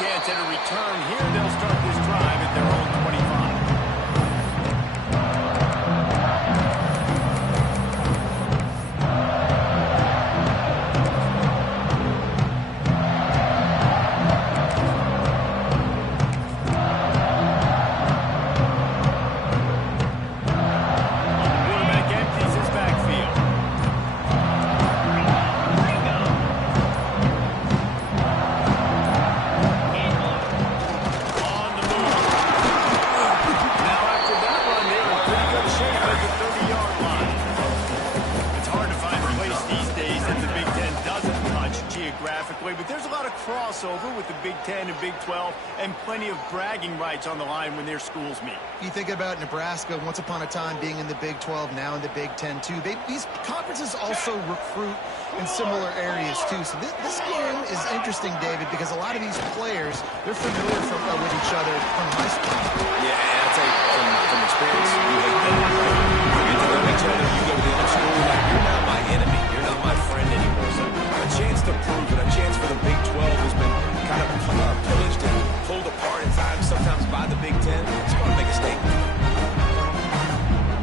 chance at a return here. They'll start this drive at their own 25. But there's a lot of crossover with the Big Ten and Big 12 and plenty of bragging rights on the line when their schools meet. You think about Nebraska once upon a time being in the Big 12, now in the Big 10 too. These conferences also recruit in similar areas too. So this game is interesting, David, because a lot of these players, they're familiar with each other from high school. Yeah, and I'll tell you from experience, you get to know each other, you go to the other school, like, you're not my enemy, you're not my friend anymore. So a chance to prove it, a chance for the Big 12 has been kind of pillaged and pulled apart at times, sometimes by the Big 10. It's going to make a statement.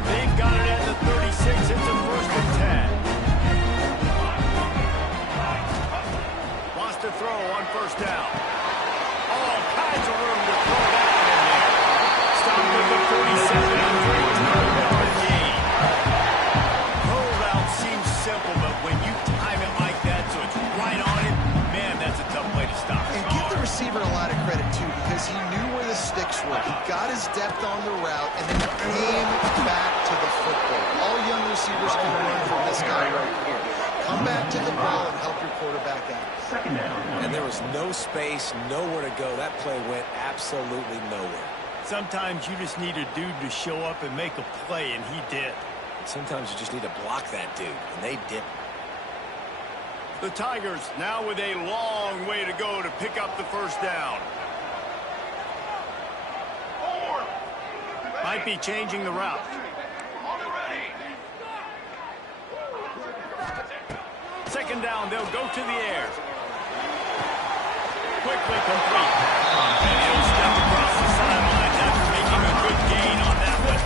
They've got it at the 36. It's a 1st and 10. Wants to throw on 1st down. All kinds of room to throw that in there. Stop with the 47 and 3-yard gain. Pro route seems simple, but when you time it like that so it's right on it, man, that's a tough play to stop. And give the receiver a lot of credit, too, because he knew where the sticks were. He got his depth on the route, and then he came back to the football. All young receivers can learn from this guy right here. Come back to the ball and help your quarterback out. And there was no space, nowhere to go. That play went absolutely nowhere. Sometimes you just need a dude to show up and make a play, and he did. Sometimes you just need to block that dude, and they didn't. The Tigers now with a long way to go to pick up the 1st down. Might be changing the route. Second down, they'll go to the air. Quickly complete. And he'll step across the sidelines after making a good gain on that one.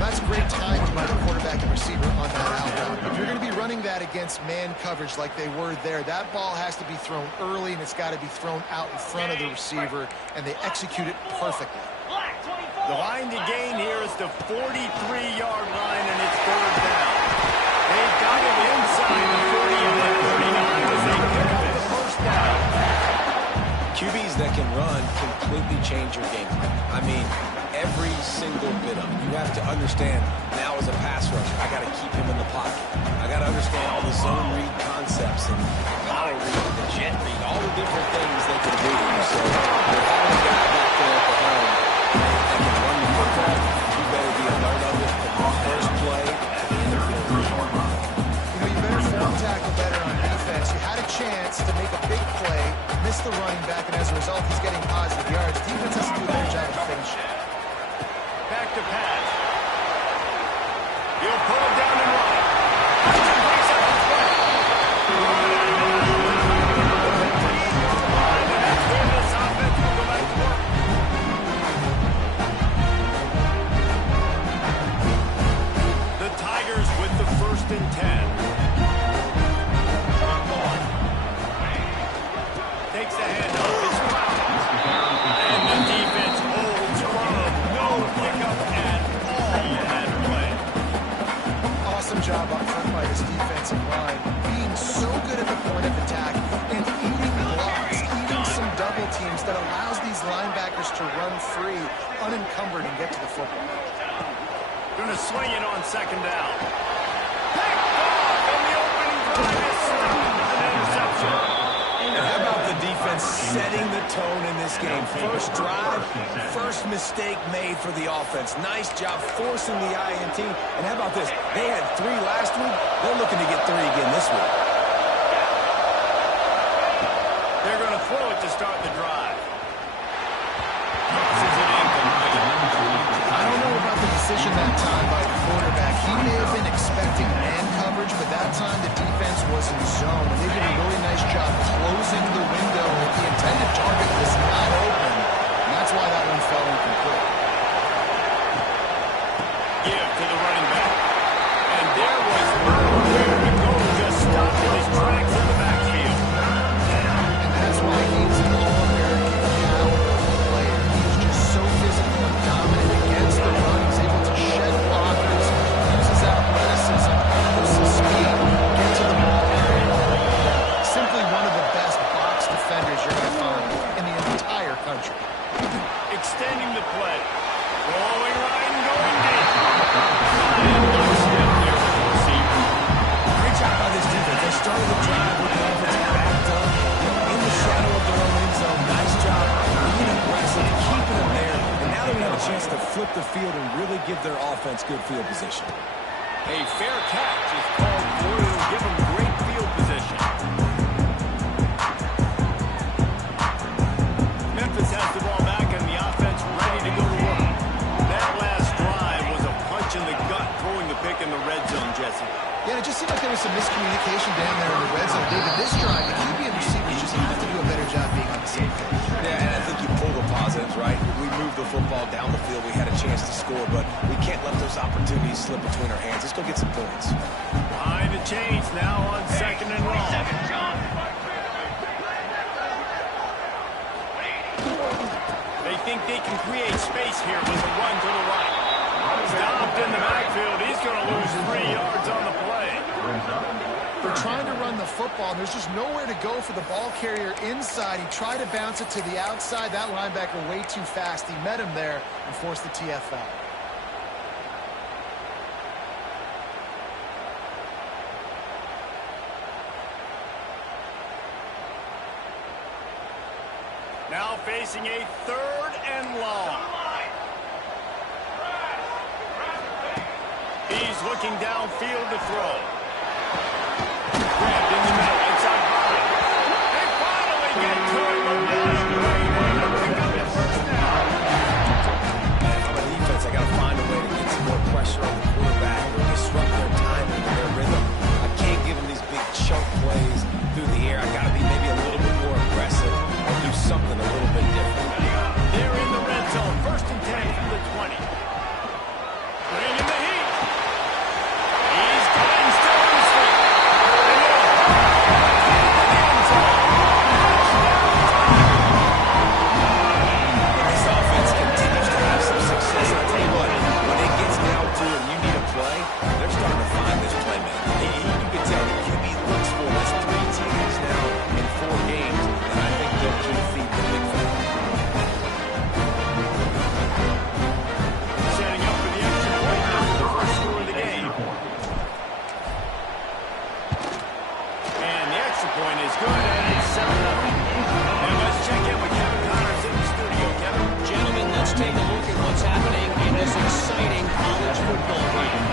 That's great timing by the quarterback and receiver on that out route. If you're going to be running that against man coverage like they were there, that ball has to be thrown early, and it's got to be thrown out in front of the receiver, and they execute it perfectly. The line to gain here is the 43-yard line, and it's 3rd down. They've got it inside the 40 and the 39 as they pick up the 1st down. QBs that can run completely change your game plan. I mean, every single bit of it. You have to understand, now as a pass rusher, I got to keep him in the pocket. I got to understand all the zone read concepts and power read, the jet read, all the different things they can do. So you're having a guy back there at the helm that can run the football. You better be alert of it from the first play to the end of the field. You better form tackle better on defense. You had a chance to make a big play, miss the running back, and as a result, he's getting positive yards. Defense has to do a better job of finishing. Back to pass. He'll pull it down and run. Breaks up the play. And that's where this offense will go back to work. The Tigers with the 1st and 10. Takes the handoff. It's fouled. And the defense holds firm. No pickup at all on that play. Awesome job up front by this defensive line. Being so good at the point of attack and eating blocks, eating some double teams that allows these linebackers to run free, unencumbered, and get to the football. Going to swing it on 2nd down. Picked off, and the opening drive is stopped with an interception. How about the defense setting the tone in this game? First drive, first mistake made for the offense. Nice job forcing the INT. And how about this? They had 3 last week. They're looking to get 3 again this week. They're going to throw it to start the drive. Tosses it incomplete. I don't know about the decision that time by the quarterback. He may have been expecting man coverage, but that time the defense was in zone. And they did a really nice job closing the window. The intended target was not flip the field and really give their offense good field position. A fair catch is called for to give them great field position. Memphis has the ball back and the offense ready to go to work. That last drive was a punch in the gut, throwing the pick in the red zone, Jesse. Yeah, it just seemed like there was some miscommunication down there in the red zone. David, this drive, the QB and receivers just have to do a better job being on the same page. Yeah, and I think you pull the positives, right? We moved the football down the field. We had a chance to score, but we can't let those opportunities slip between our hands. Let's go get some points. Behind the chains now on 2nd and long. They think they can create space here with a run to the right. Stopped in the backfield. He's going to lose 3 yards on the play. They're trying to run the football, and there's just nowhere to go for the ball carrier inside. He tried to bounce it to the outside. That linebacker way too fast. He met him there and forced the TFL. Now facing a 3rd and long. He's looking downfield to throw. Grabbed in the middle, inside body. They finally get to him. Pick up the first down. If I'm a defense, I got to find a way to get some more pressure on the quarterback or disrupt their timing and their rhythm. I can't give them these big chunk plays through the air. I got to be maybe a little bit more aggressive or do something a little bit different. They're in the red zone, 1st and 10 from the 20. Bringing the heat. He's getting still in his feet. This offense continues to have some success. I'll tell you what, when it gets down to it and you need a play, they're starting to find this playmaker. You can tell the QB looks for this 3 TDs now in 4 games, and I think they'll keep feeding the big fella. Setting up for the extra point after the first score of the game. And the extra point is good, and it's 7-0. And let's check in with Kevin Connors in the studio. Kevin? Gentlemen, let's take a look at what's happening in this exciting college football game.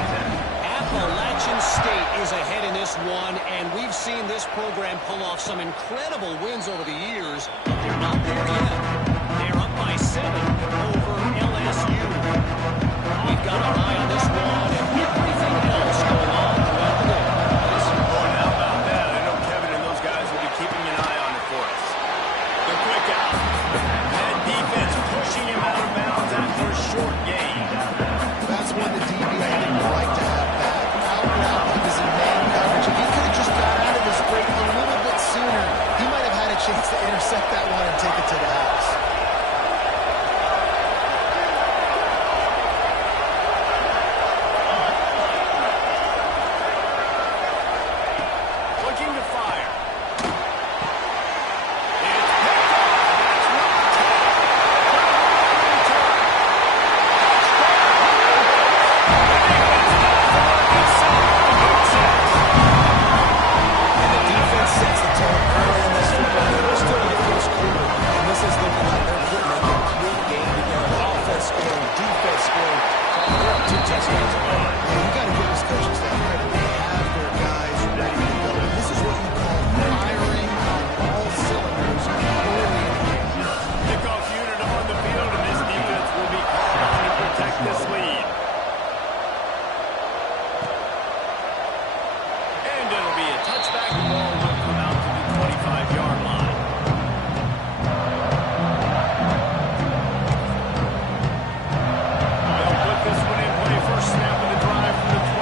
Appalachian State is ahead in this one, and we've seen this program pull off some incredible wins over the years. They're not there yet. They're up by 7 over LSU. We've got our eye on this one and everything else going on throughout the day. Oh, and how about that? I know Kevin and those guys will be keeping an eye on it for us. The quick out. That defense pushing him out of bounds after a short gain. That's one the DB I think would like to have back. Out route, he was in man coverage. If he could have just got out of his break a little bit sooner, he might have had a chance to intercept that one and take it to the house. Looking to fire. It's picked up. That's number 10. And the defense sets the tone early in this football game. We're still in the first quarter, and this is looking like they're putting a complete game together. Offense scoring, defense scoring. They're up 2 touchdowns already. Yeah, you got to give this coaching staff credit. They have their guys ready to go. And this is what you call firing on all cylinders early in the game. Kickoff unit on the field, and this defense will be called on to protect this lead. And it'll be a touchback. The ball will come out to the 25-yard line. They'll put this one in play. First snap of the drive from the 25.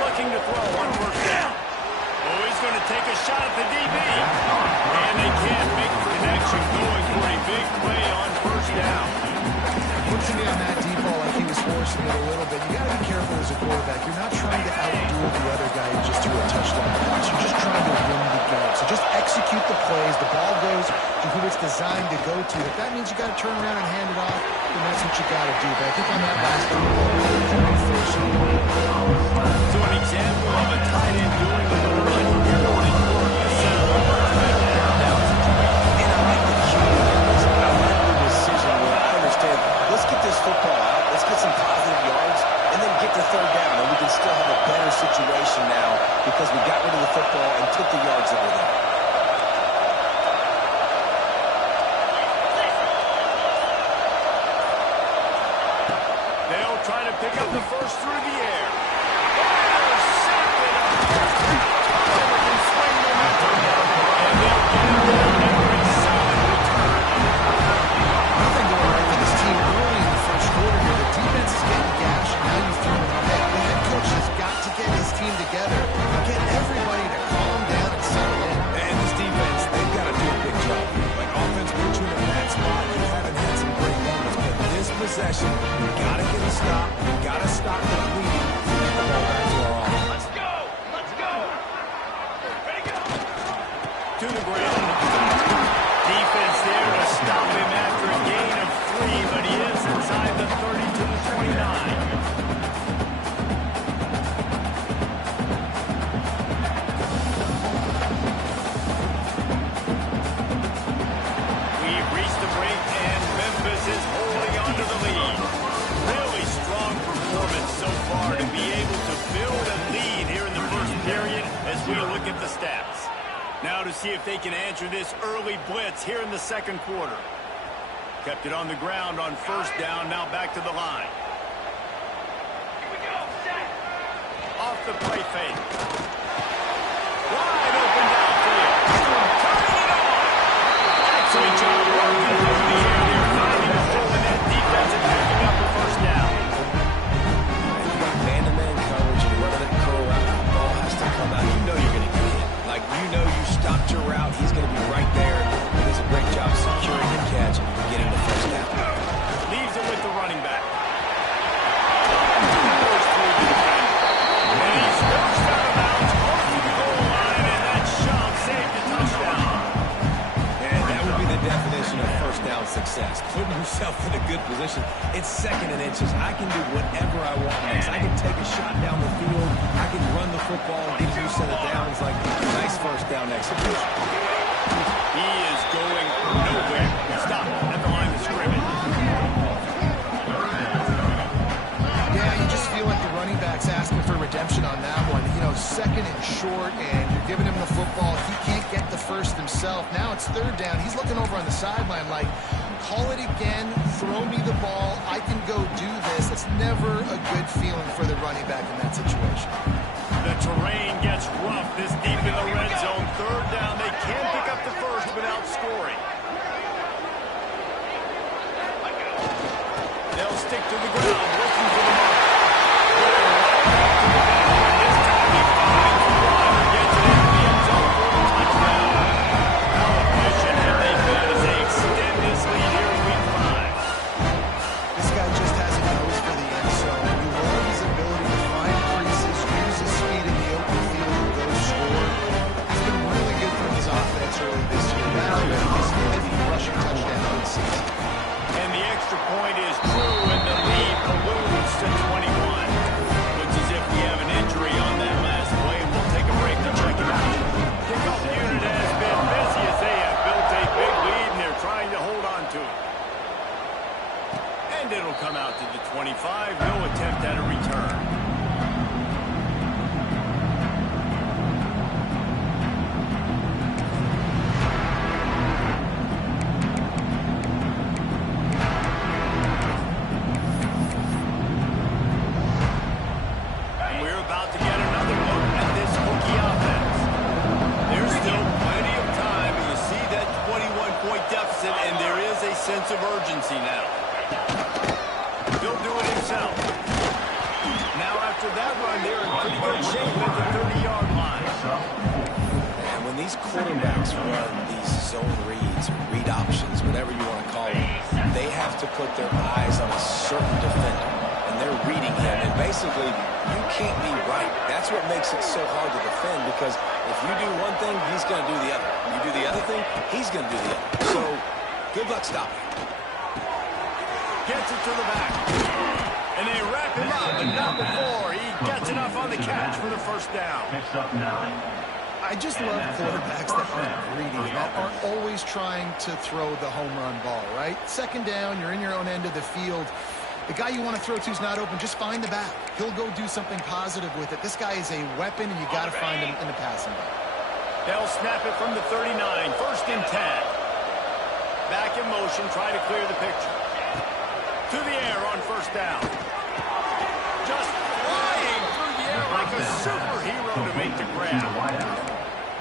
Looking to throw on 1st down. Oh, he's going to take a shot at the DB. And they can't make the connection, going for a big play on 1st down. Looks to me on that deep ball like he was forcing it a little bit. You got to be careful as a quarterback. You're not trying to outdo the other guy who just threw a touchdown pass. You're just trying to win the game. So just execute the plays. The ball goes to who it's designed to go to. If that means you got to turn around and hand it off, then that's what you got to do. But I think on that last deep ball, really 1st situation. So an example of a tight end doing a run here on his work to set up a perfect third down situation. And I like the cue. I like the decision where I understand, let's get this football out, let's get some positive yards, and then get to third down, and we can still have a better situation now because we got rid of the football and took the yards that were there. They'll try to pick up the first through the air. Intercepted. Turnover can swing momentum. And they'll get it down after a solid return. Nothing going right for this team early in the first quarter here. The defense is getting gashed, and now you've thrown it away. The head coach has got to get his team together and get everybody to calm down and settle in. And this defense, they've got to do a big job. Like, offense put you in a bad spot. You haven't had some great moments, but this possession, you got to get a stop. You got to stop the bleeding. Get the ball back to our offense. Let's go. Let's go. Ready to go. To the ground. Defense there to stop him after a gain of 3, but he is inside the 32-29. Is holding on to the lead. Really strong performance so far to be able to build a lead here in the first period as we look at the stats. Now to see if they can answer this early blitz here in the second quarter. Kept it on the ground on first down, now back to the line. Here we go, set. Off the play fake. Wide open downfield. Turning it on. Excellent job working through the air there. Defensive picking up the first down. You've got man-to-man coverage and running that curl out. The ball has to come out. You know you're going to get it. Like, you know you stopped your route. He's going to be right there. He does a great job securing the catch and getting the first down. Leaves it with the running back. Goes through the defender. And he's forced out of bounds close to the goal line, and that shove saved the touchdown. And that would be the definition of first down success. Putting yourself in a good position. It's second and inches. I can do whatever I want next. I can take a shot down the field. I can run the football and get a new set of downs. Like, nice first down execution. He is going nowhere. Stop at the line of scrimmage. Yeah, you just feel like the running back's asking for redemption on that one. You know, second and short, and you're giving him the football. He can't get the first himself. Now it's third down. He's looking over on the sideline like, call it again, throw me the ball, I can go do this. It's never a good feeling for the running back in that situation. The terrain gets rough this deep in the red zone. Third down, they can pick up the first without scoring. They'll stick to the ground, looking for the mark. This time he finds one, gets it into the end zone for the touchdown. How efficient have they been as they extend this lead here in week 5? This guy just has a nose for the end zone. You love his ability to find creases, use his speed in the open field, and go score. He's been really good for his offense early this year. That's already his 50th rushing touchdown of the season. And the extra point is true, and the lead balloons to 21. Looks as if we have an injury on that last play, and we'll take a break to check it out. Kickoff unit has been busy as they have built a big lead, and they're trying to hold on to it. And it'll come out to the 25. No attempt at a return. We're about to get another look at this Hokie offense. There's still plenty of time, and you see that 21-point deficit, and there is a sense of urgency now. He'll do it himself. Now after that run, they're in pretty good shape at the 30-yard line. And when these quarterbacks run these zone reads or read options, whatever you want to call them, they have to put their eyes on a certain defender. And they're reading him. And basically, you can't be right. That's what makes it so hard to defend, because if you do one thing, he's going to do the other. You do the other thing, he's going to do the other. So, good luck stopping. Gets it to the back. And they wrap him up, but not before on the catch for the first down. Picks up 9. I just love quarterbacks that aren't greedy, that aren't always trying to throw the home run ball, right? Second down, you're in your own end of the field. The guy you want to throw to is not open. Just find the back. He'll go do something positive with it. This guy is a weapon, and you got to find him in the passing game. They'll snap it from the 39. First and 10. Back in motion, try to clear the picture. To the air on first down. Just flying through the air like a superhero to make the grab.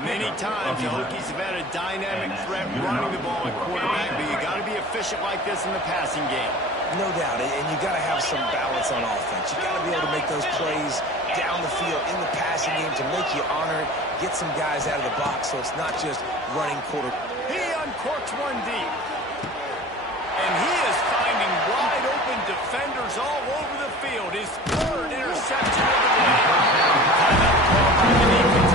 Many times the Hokies have had a dynamic threat running the ball at quarterback, but you got to be efficient like this in the passing game. No doubt, and you got to have some balance on offense. You got to be able to make those plays down the field in the passing game to make you honor it, get some guys out of the box so it's not just running quarter. He uncorks one deep. And he is finding wide open defenders all over the field. His third interception of the day. Timeout call by the defense.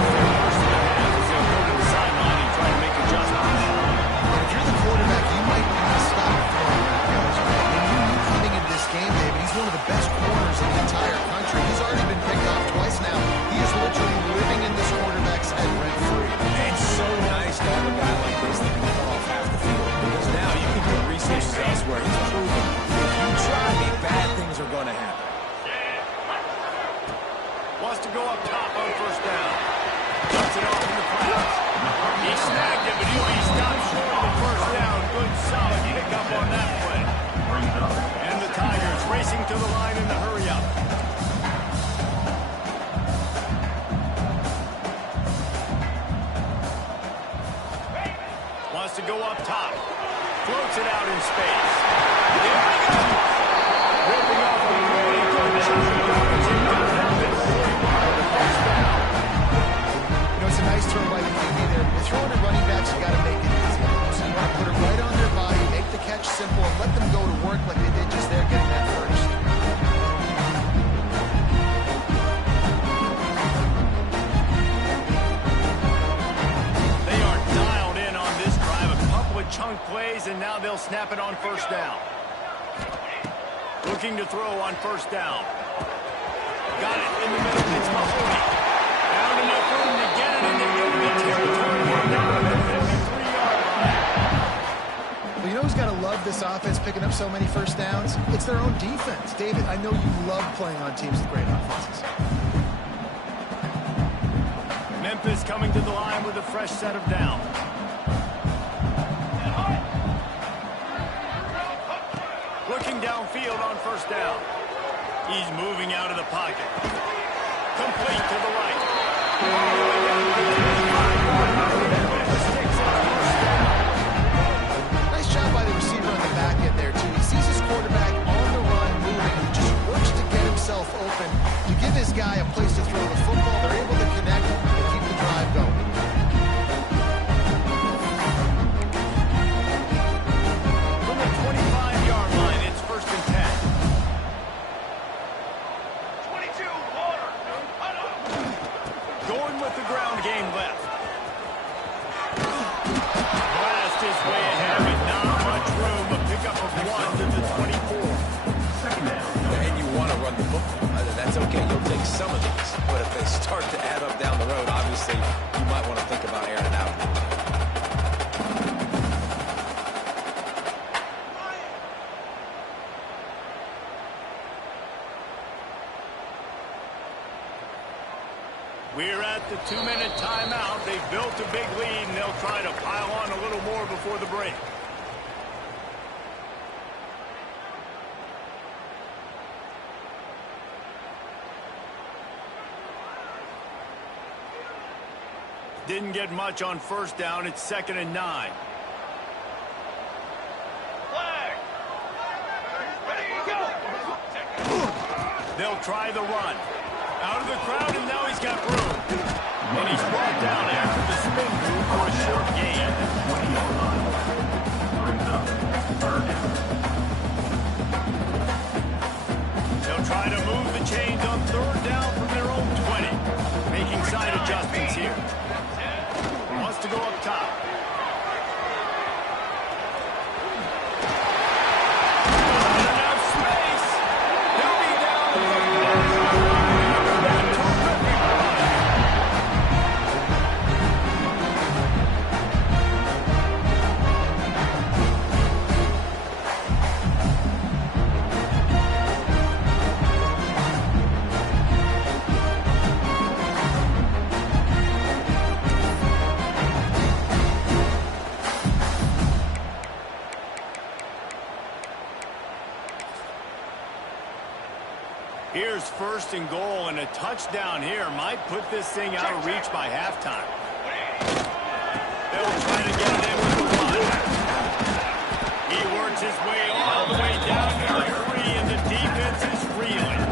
They'll go to the sideline and try to make adjustments. If you're the quarterback, you might want to stop throwing that guys, right? When you knew coming into this game, David, he's one of the best corners in the entire country. He's already been picked off twice now. He is literally living in this quarterback's head rent-free. It's so nice to have a guy like this that can cut off half the field, because now you can put resources elsewhere. He's proven if you try me, bad things are going to happen. Wants to go up top on first down. Cuts it off in the clouds. He snagged it, but he'll be stopped short of the first down. Good, solid pickup on that play. And the Tigers racing to the line in the hurry-up. Wants to go up top. Floats it out in space. Here we go. Ripping off a really good chunk of yards. He does have it. 41 on the first down. You know, it's a nice throw by the QB there. When you're throwing to running backs, you got to make it easy. So you want to put it right on their body, make the catch simple, and let them go to work like they did just there getting that first. They are dialed in on this drive. A couple of chunk plays, and now they'll snap it on first down. Looking to throw on first down. Got it in the middle. It's Mahoney. Found enough room to get it in the enemy territory. We're down at the 53-yard line. Well, you know who's got to love this offense picking up so many first downs? It's their own defense. David, I know you love playing on teams with great offenses. Memphis coming to the line with a fresh set of downs. Looking downfield on first down. He's moving out of the pocket. Complete to the right. All the way down to the 25-yard line. Sticks on first down. Nice job by the receiver on the back end there, too. He sees his quarterback on the run moving. He just works to get himself open. To give his guy a place to throw the football, they're able to connect and keep the drive going. From the 25-yard line, it's first and 10. 22, quarter. Going with the ground game left. Blast his way ahead with not much room. A pickup of 1 to the 24. And you want to run the football. That's okay. You'll take some of these. But if they start to add up down the road, obviously, you might want to think about airing it out. We're at the 2-minute timeout. They've built a big lead, and they'll try to pile on a little more before the break. Didn't get much on first down. It's 2nd and 9. They'll try the run. Out of the crowd, and now he's got room. And he's brought down after the spin move for a short gain. They'll try to move the chains on third down from their own 20. Making side adjustments here. Wants to go up top. Not enough space. He'll be down. That Here's first and goal, and a touchdown here might put this thing out of reach by halftime. They'll try to get it in with the run. He works his way all the way down to the 3, and the defense is reeling.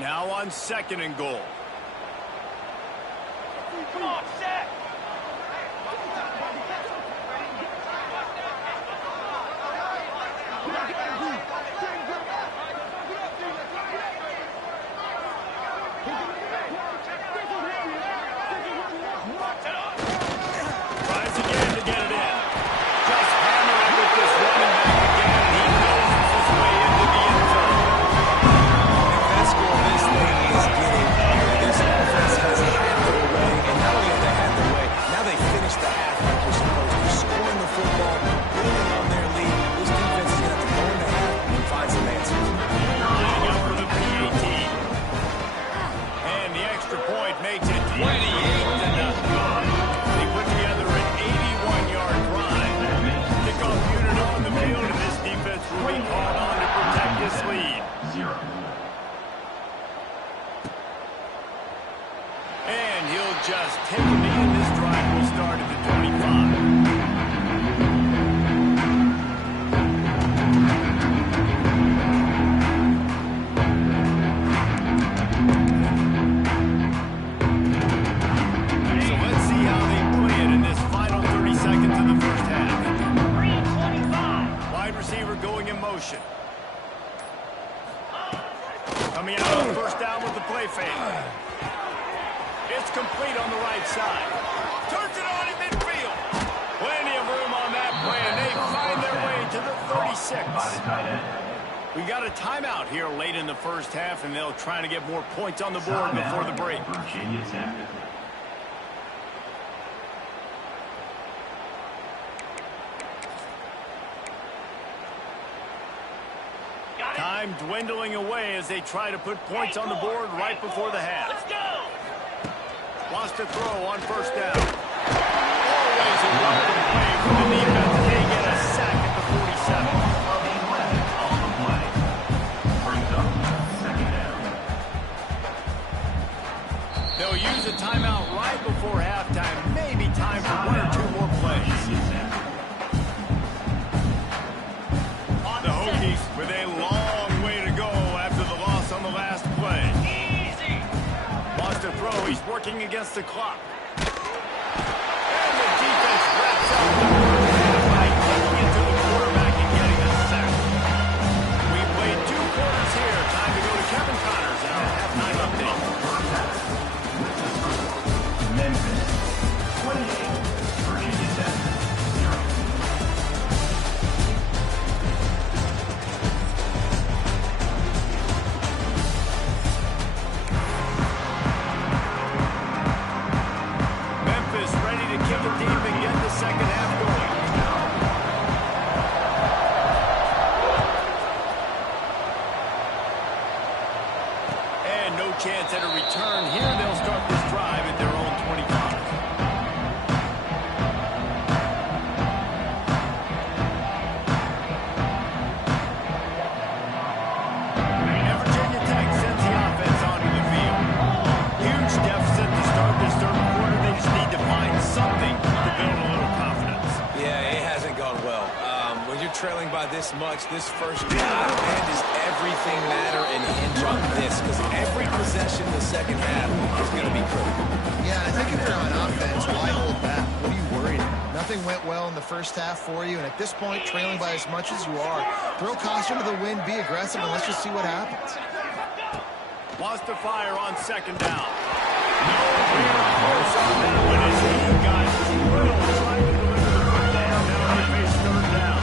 Now on second and goal. Come on, set! Tries again to get it in. Just hammering with this running back again. He noses his way into the end zone. The best goal of this thing is getting here. This offense has had their way, and not only have they had their way, now they finish the half like they're supposed to. Scoring the football, building on their lead. This defense is going to have to go into half and find some answers. Lining up for the PAT. And the extra point makes it 28-0. They put together an 81-yard drive. Kickoff unit on the field, and this defense will be called on to protect this lead. And he'll just take a knee. This drive will start at the 25. So let's see how they play it in this final 30 seconds of the first half. 3:25. Wide receiver going in motion. Coming out on first down with the play fake. It's complete on the right side. Turns it on in midfield. Plenty of room on that play, and they find their way to the 36. We got a timeout here late in the first half, and they'll try to get more points on the board before the break. Virginia Tech. Time dwindling away as they try to put points on the board right before the half. Let's go! Wants to throw on first down. Always a welcome play from the defense, and they get a sack at the 47. On the play. Brings up second down. They'll use a timeout right before halftime. Maybe time for one or two more plays. The Hokies with a long way to go after the loss on the last play. Easy! Wants to throw. He's working against the clock. And the defense wraps up the first half by taking it to the quarterback and getting a sack. We played 2 quarters here. Time to go to Kevin Connors and our halftime update. Memphis 28. Virginia Tech 0. Memphis ready to kick it deep and get the second half going. And no chance at a return here. They'll start this drive at their own 25. And Virginia Tech sends the offense onto the field. Huge deficit to start this third quarter. They just need to find something to build a little confidence. Yeah, it hasn't gone well. When you're trailing by this much, this first drive, man, does everything matter and hinge on this? Because every possession in the second half is going to be critical. Yeah, I think if you're on offense, why hold back? What are you worried about? Nothing went well in the first half for you, and at this point, trailing by as much as you are, throw caution to the wind, be aggressive, and let's just see what happens. Wants to fire on second down. Nowhere close on that one as he got drilled trying to deliver the first down. Now they face third down.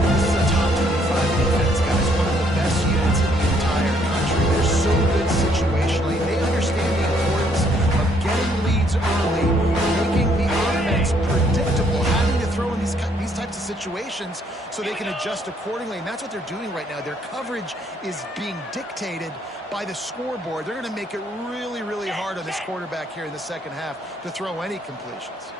This is a top 25 defense, guys, one of the best units in the entire country. They're so good situationally. They understand the importance of getting leads early, making the offense predictable, having to throw in these types of situations so they can adjust accordingly, and that's what they're doing right now. Their coverage is being dictated by the scoreboard. They're going to make it really, really hard on this quarterback here in the second half to throw any completions.